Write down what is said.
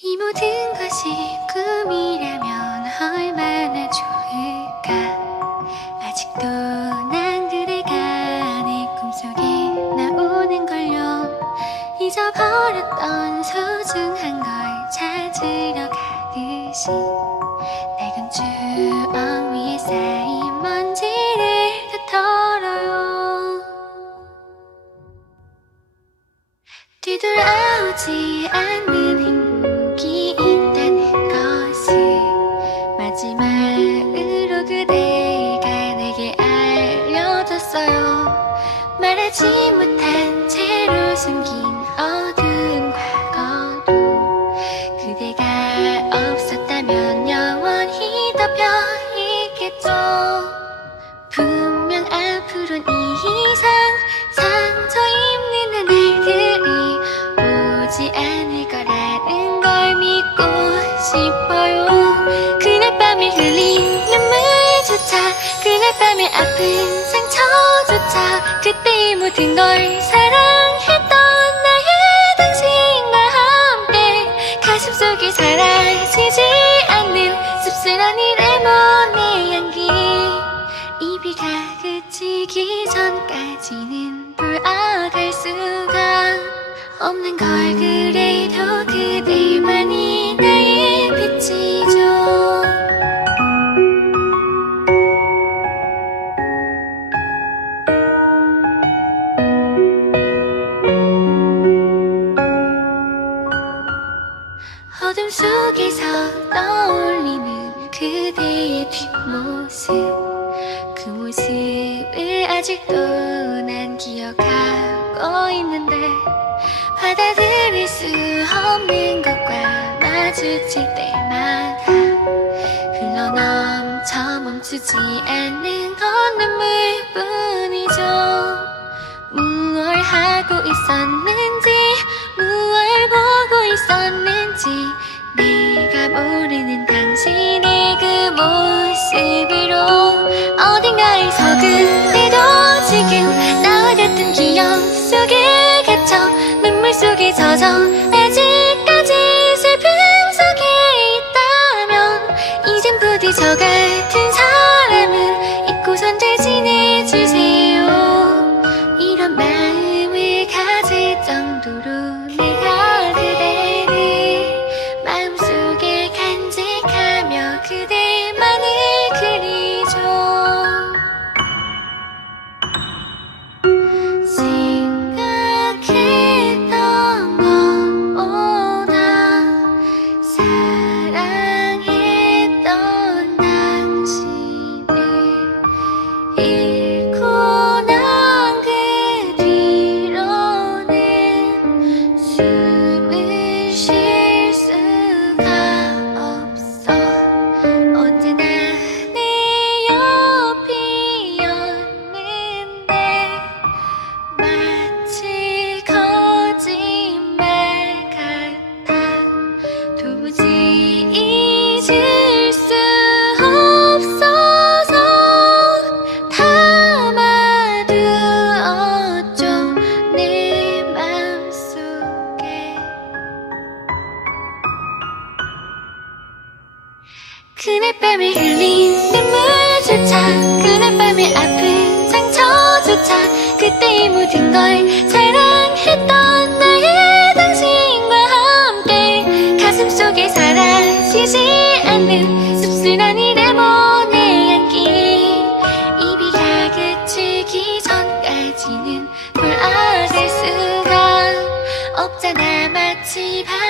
이 모든 것이 꿈이라면 얼마나 좋을까? 아직도 난 그대가 내 꿈속에 나오는 걸요. 잊어버렸던 소중한 걸 찾으러 가듯이 낡은 추억 위에 쌓인 먼지를 다 털어요. 뒤돌아오지 않는 마지막으로 그대가 내게 알려줬어요. 말하지 못한 채로 숨긴 어두운 과거도 그대가 없었다면 영원히 덮여 있겠죠. 분명 앞으론 이 이상 상처 입는 날들이 오지 않을 그날 밤에 아픈 상처조차 그때의 모든 걸 사랑했던 나의 당신과 함께 가슴 속에 사라지지 않는 씁쓸한 이 레몬의 향기 이 비가 그치기 전까지는 돌아갈 수가 없는 걸 그래도 그대만이 그대의 뒷모습. 그 모습을 아직도 난 기억하고 있는데 받아들일 수 없는 것과 마주칠 때마다 흘러넘쳐 멈추지 않는 건 눈물뿐이죠. 무얼 하고 있었는지 무얼 보고 있었는지 내가 모르는 당신의 그 모습으로 어딘가에서 그대도 지금 나와 같은 기억 속에 갇혀 눈물 속에 젖어 아직까지 슬픔 속에 있다면 이젠 같 그날 밤에 흘린 눈물조차 그날 밤에 아픈 상처조차 그때의 모든 걸 사랑했던 나의 당신과 함께 가슴속에 사라지지 않는 씁쓸한 이 레몬의 향기. 이 비가 그치기 전까지는 돌아갈 수가 없잖아 마치 반